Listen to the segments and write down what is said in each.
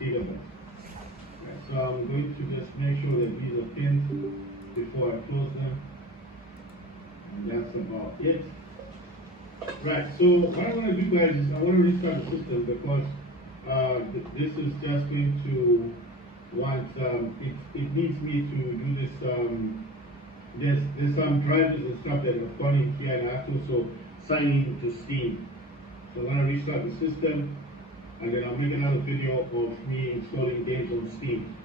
gigabytes. Right, so I'm going to just make sure that these are pinned before I close them. And that's about it. Right, so what I want to do, guys, is I want to restart the system because this is just going to want, it needs me to do this, there's some drivers and stuff that have gone in here, and I have to also sign in to Steam. So I'm going to restart the system, and then I'll make another video of me installing games on Steam.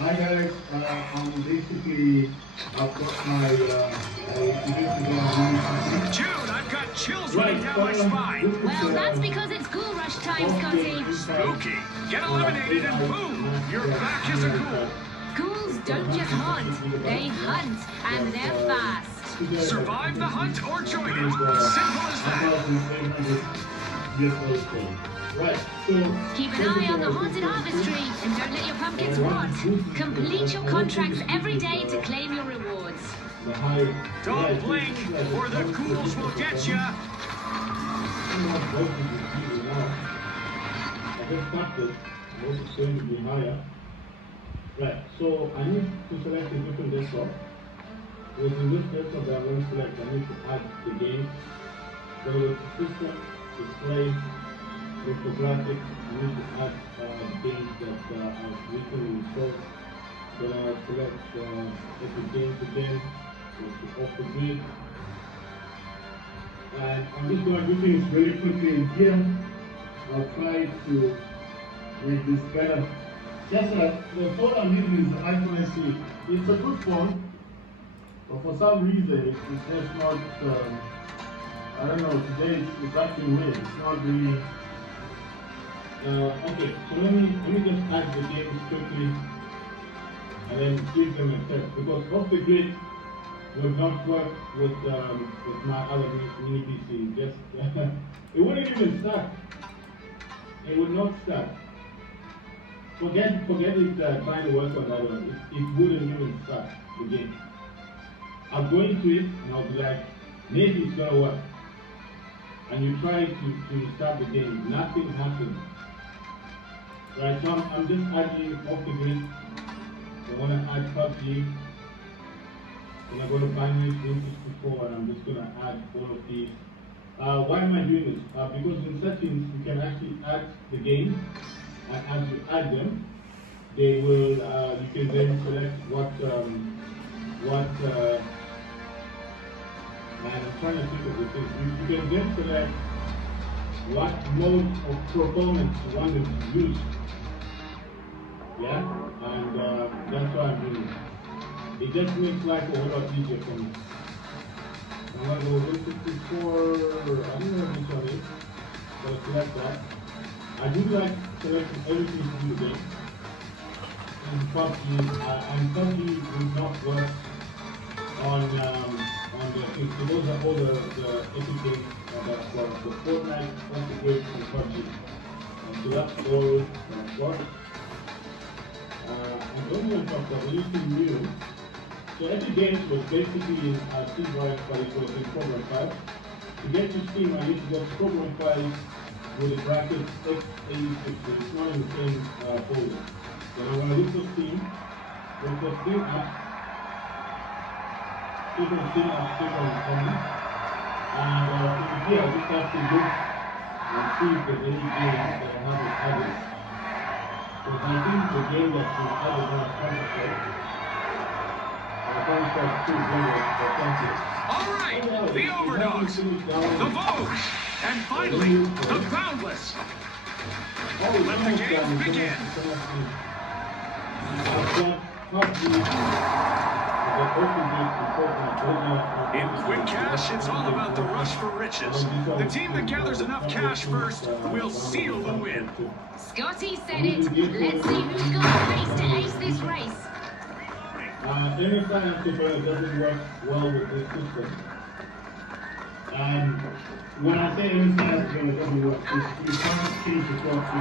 Hi guys, I'm basically, I've got my, Jude, I've got chills running down my spine. Well, that's because it's ghoul rush time, Scotty. Spooky. Get eliminated and boom, you're back as a ghoul. Ghouls don't just haunt, they hunt, and they're fast. Survive the hunt or join it. Simple as that. Right, so keep an eye on the haunted harvest tree and don't let your pumpkins rot. Complete your contracts every day to claim your rewards. Don't blink or the ghouls will get ya. It's going to be higher. Right, so I need to select a different desktop. Within this desktop that I'm going to select, I need to add the game. So with the system, display, with the graphics, I need to add games that I've recently installed. Then I'll select Epic Games again, which is off the grid. And I'm just going to do things very quickly in here. I'll try to make this better. Just the phone I'm using is the iPhone SE. It's a good phone, but for some reason it's just not, I don't know, today it's acting weird. It's not really. Okay, so let me just add the games quickly and then give them a test, because off the grid would not work with my other mini PC. Just it wouldn't even start. It would not start. Forget it trying to work on that one. It wouldn't even start the game. I'll go into it and I'll be like, maybe it's gonna work. And you try to start the game, nothing happens. Right, so I'm just adding off the grid. I want to add PUBG. And I'm going to binary Game 64, and I'm just going to add all of these. Why am I doing this? Because in settings you can actually add the games, and as you add them, they will. You can then select what. And I'm trying to think of the things. You can then select what mode of performance you want to use. Yeah, and that's why I'm doing it. It just makes life a whole lot easier for me. I'm going to go with 64, I don't know which one is, so select that. I do like selecting everything from the game. And PUBG will not work on the things. So those are all the epic games that work. The Fortnite, that's the great, and PUBG. So that's all that works. And then we'll talk about anything new. So Epic Games was basically in Steam, but it was in 4.5. To get to Steam, I need to get 4.5 with the bracket x86, but it's not in the same folder. So I'm going to look for Steam, look for Steam app, click on Steam app, click on comment, and in here I just have to look and see if there's any games that I haven't added. So I think the game that's been added on Counter-Strike. All right, the Overdogs, the Vogues, and finally, the Boundless. Let the games begin. In Quick Cash, it's all about the rush for riches. The team that gathers enough cash first will seal the win. Scotty said it. Let's see who's got the pace to ace this race. MSI amplifier doesn't work well with this system. When I say MSI amplifier doesn't work, you can't change the clock, you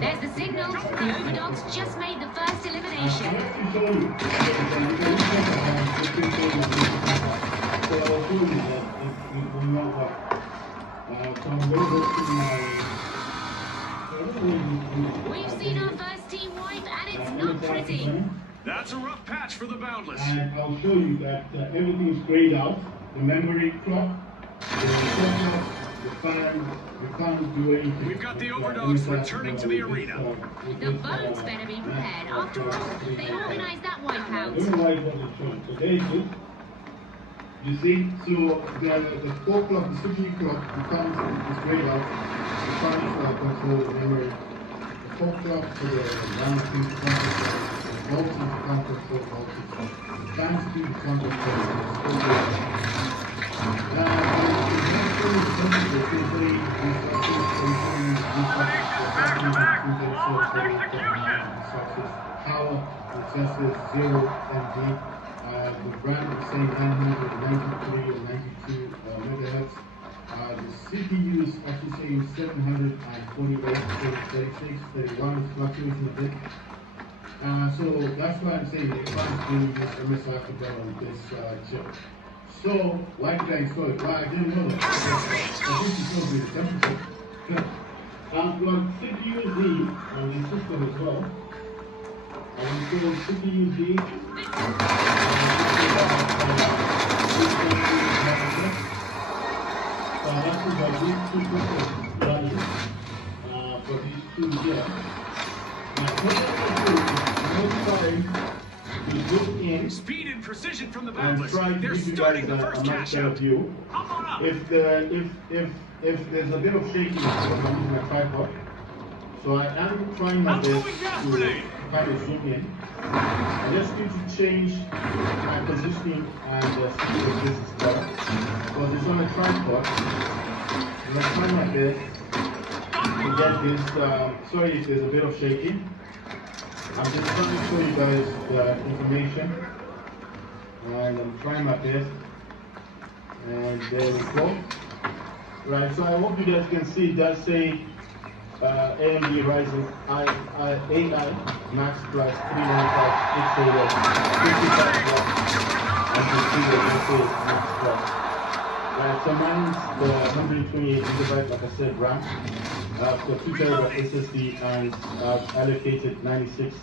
There's the signal. The Overdogs just made the first elimination. We've seen our first team wipe, and it's not pretty. That's a rough patch for the Boundless. And I'll show you that everything is grayed out. The memory clock, the clock, the fan, you can't do anything. We've got the Overdogs returning to the arena. The Bones better be prepared. After all, they organised that wipeout. I don't know why it wasn't shown. So there it is. You see, so the 4 clock, the CPU clock, you can't is grayed out. You can't control the memory. The 4 clock for the RAM speed, you can't control. The volt speed, you can't control voltage. The fan speed, you can't control. Power, the sensor 0 MD. The brand is saying 993 or 92 megahertz. The CPU is actually saying 748, 36, 31 is fluctuating a bit. So that's why I'm saying you can't do this MSI control on this chip. So why did I install it? Well, I didn't know that. I think it's going to be the temperature. I've got CPU-Z on the system as well. I installed CPU-Z. So that's about these two systems running for these two here. Now, what I'm going to do is we look in. Speed and precision from the And Boundless. try to They're give you starting guys the a first much cash better out. view. Come on up. If there's a bit of shaking, because I'm using my tripod, so I am trying my best to kind of zoom in. I just need to change my positioning and see if this is better. Because it's on a tripod. I'm going to try my best to get this. Sorry if there's a bit of shaking. I'm just trying to show you guys the information. And I'm trying my best. And there we go. Right, so I hope you guys can see it does say AMD Ryzen AI Max Plus 395 55 watts. As you see, it say Max Plus. Right, so mine's the 128 gigabyte, like I said, RAM. I've got 2 terabyte SSD, and I've allocated 96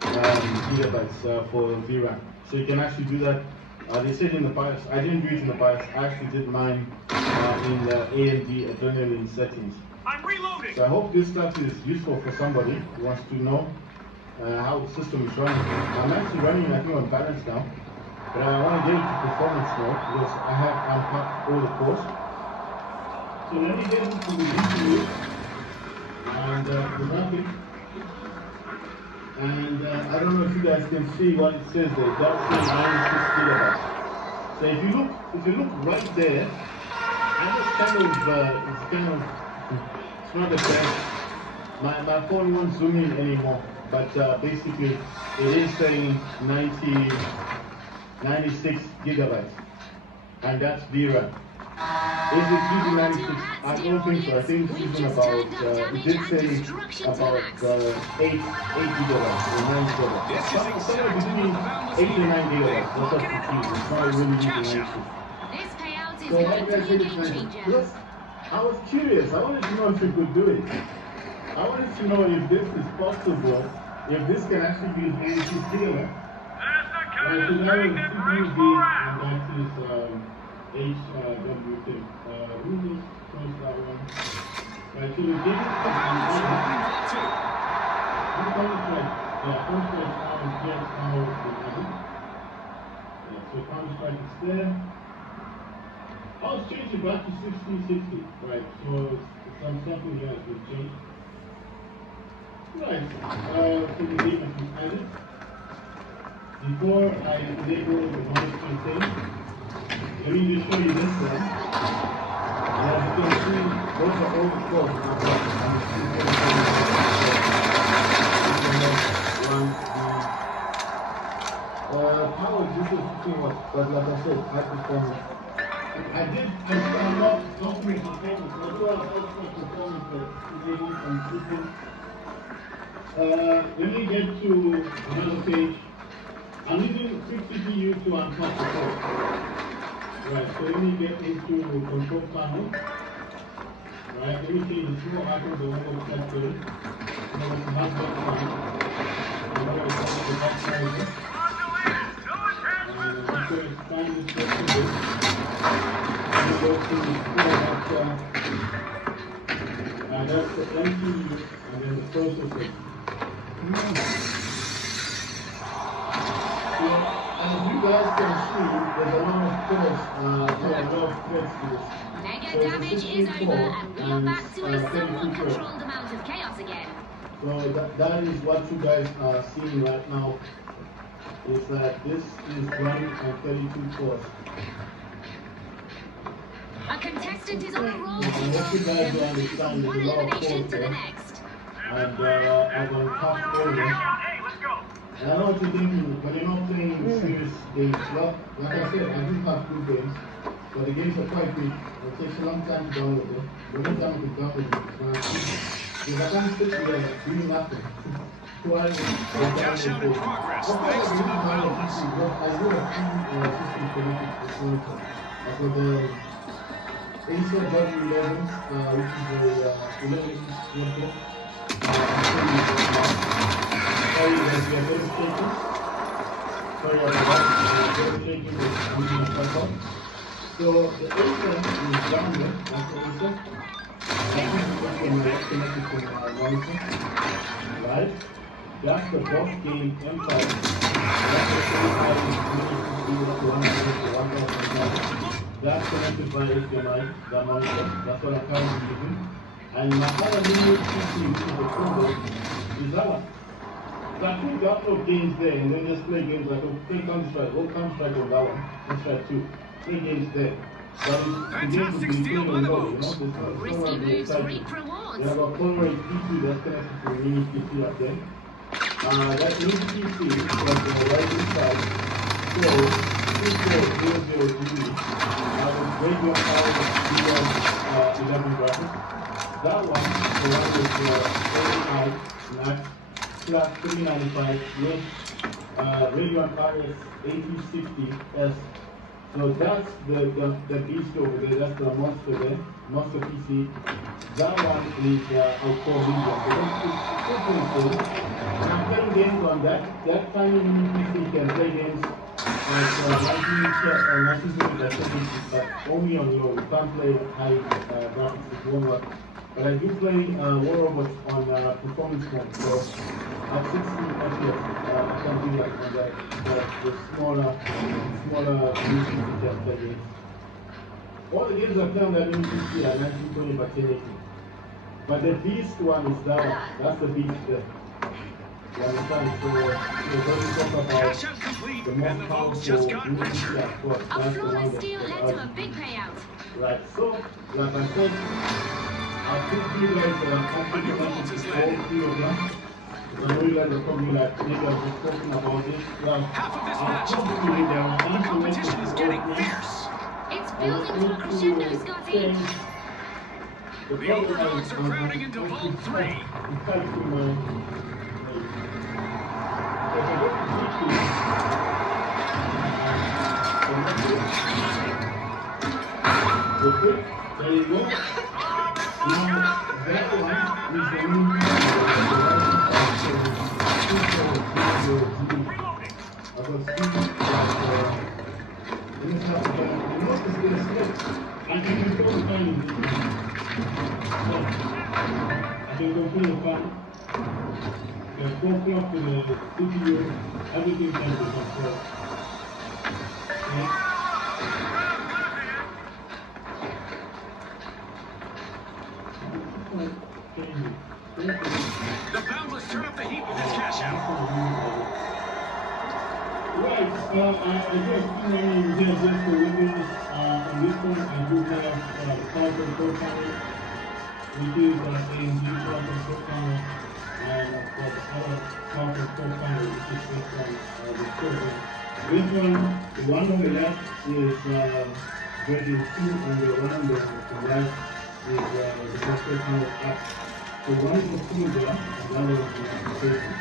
gigabytes for VRAM. So you can actually do that. They said in the BIOS. I didn't do it in the BIOS. I actually did mine in the AMD adrenaline settings. I'm reloading. So I hope this stuff is useful for somebody who wants to know how the system is running. I'm actually running, I think, on balance now, but I want to get into performance mode because I have unpacked all the cores. So let me get into the GPU and the graphic. And I don't know if you guys can see what it says there. It does say 96 gigabytes. So if you look right there, and it's not the best. My phone won't zoom in anymore, but basically it is saying 96 gigabytes, and that's VRAM. Is it using 96? I don't think so. I think it's using about, it did say about 8 gigabytes or 9 gigabytes. Somewhere between 8 and 9 gigabytes. That's up to you. It's not really using 96. This payout is So like going I to said, be a it's game like, changer. look, I was curious. I wanted to know if you could do it. I wanted to know if this is possible, if this can actually use 96 gigabytes. Right, so that is CPU-Z, and that is HWT. Who just closed that one? Right, so we did it. Counter-Strike now is just now running. So Counter-Strike is there. I'll change it back to 1660. Right, so something here has been changed. Right, so the game has been added. Before I enable the monitoring thing, let me just show you this one. can see, those are all the cores. Power is usually 15 watts, but like I said, high performance. I love ultimate performance. I do have ultimate performance for enabling and systems. When we get to another page, I'm using 6 CPU to unpack the code. Right, so let me get into control panel. Right, let me change the small icon to one of the that's the MCU and then the processor. So, as you guys can see, there's a lot of threads to this. Mega damage is over, and we are back to a somewhat controlled amount of chaos again. So that is what you guys are seeing right now. Is that this is running on 32 cores. A contestant is on a roll to From one elimination to the next. And I'm on top early. And I know what you're thinking, when you're not playing serious games, well, like I said, I do have good games, but the games are quite big. It takes a long time to download them. The only time I can download them is when I'm sleeping. Because I can't sit there doing nothing. Countdown in progress. Thanks to the Boundless. I do have two systems connected to the monitor. I've got the Acer W11, which is the 11-inch monitor. Sorry, there's a little shaking. Sorry about that. A little shaking with using a tripod. So the Acer is down there. That's the Acer. That's connected to my monitor. Right? That's the boss game Empire. That's the same time that's connected by HDMI, that monitor. That's what I'm currently using. And my other mini PC, which is the combo, is that one. So I could upload games there and then just play games like play Counter-Strike, Counter-Strike on that one, Counter-Strike 2. Play games there. But the games will be playing on mode, you know? Risky moves reap rewards. We have a Polaroid PC that's connected to the mini PC up there. That mini PC was the Ryzen 5. So, 2400GB. Radeon powered 11 graphics. That one, the one with AI Max Plus 395 with Radeon RX 8060S. So that's the beast over there, that's the monster there, monster PC. That one is our Radeon. So it's pretty cool. And I'm playing games on that tiny mini PC can play games like 1920 but only on low. You can't play high graphics, it won't work. But I do play War Robots on performance mode, so at 60 FPS, I can do that on the smaller PC can play games. All the games I play on that mini PC are 1920 by 1080. But the beast one is that one. That's the beast there. You understand? So we're going to talk about Cash out complete, and the votes just got richer. A flawless deal led to a big payout. Right, so, like I said, I'll put you guys A new vault is landed. all three of them. I know you guys are probably like, maybe I'm just talking about this. Well, Half of this match is complete now. The competition is getting fierce. It's building to a crescendo, Scotty. The underdogs are crowding into Vault 3. There you go. Now, that one is the new I can control the fan. I can control the fan. The 4 o'clock to the CPU, everything can be controlled. Okay. The Boundless turn up the heat with this cash out. Right, I guess just for Windows on this phone. one I do have powerful control panel, which is AMD powerful control panel, and of course other powerful control panel, which is this one, the server. This one, the one on the left is version 2, and the one on the right is the control panel app. So one is the folder, and the other is the application.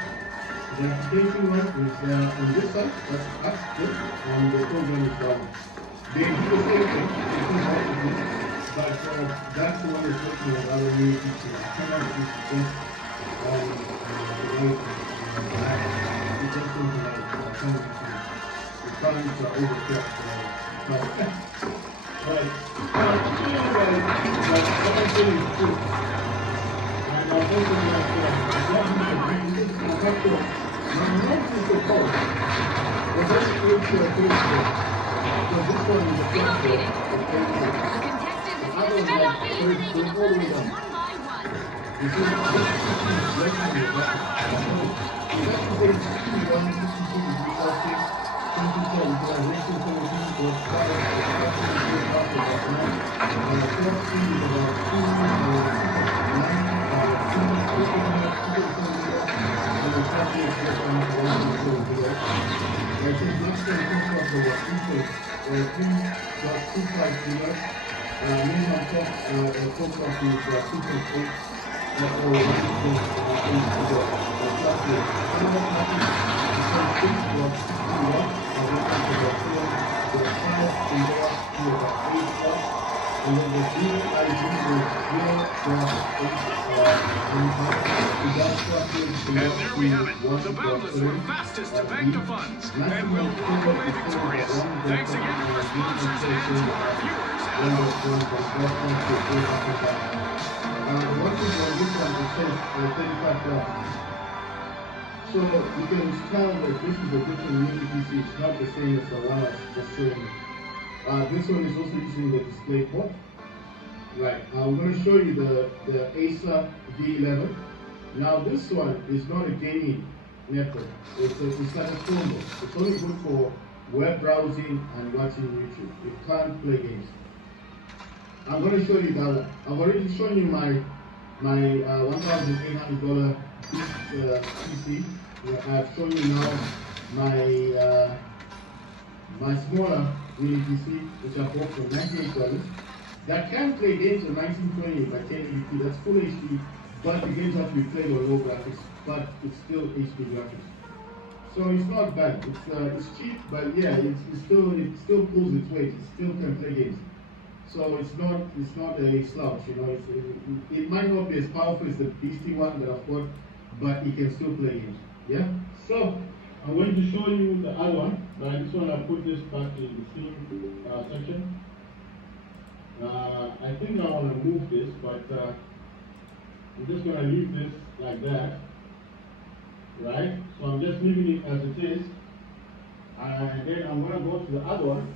The application one is on this side, that's good, and the program is down. They do the same thing, but that's the one that's working on other new features. I cannot use this it just seems like the funds are overkept. Right. Now, what I'm saying is true. And I'm also my note is the code. But that's good to a Facebook. So this one is the first one. The contestants will develop eliminating opponents one by one. This is And there we have it. The Boundless were fastest to bank the funds and will walk away victorious. Thanks again to our sponsors and to our viewers. So you can tell that this is a different mini PC. It's not the same as the one I was showing. This one is also using the display port. Right, I'm going to show you the Acer V11. Now this one is not a gaming network. It's like a Chromebook. It's only good for web browsing and watching YouTube. You can't play games. I'm going to show you that one. I've already shown you my $1,800 PC. I've shown you now my smaller mini PC, which I bought for $98. That can play games on 1920 by 1080p. That's full HD, but the games have to be played on low graphics, but it's still HD graphics. So it's not bad. It's cheap, but yeah, it still pulls its weight. It still can play games. So it's not a slouch, you know. It might not be as powerful as the beastie one that I've got, but it can still play games. Yeah. So I'm going to show you the other one, but this one I put this back in the scene section. I think I want to move this, but I'm just going to leave this like that, right? So I'm just leaving it as it is, and then I'm going to go to the other one.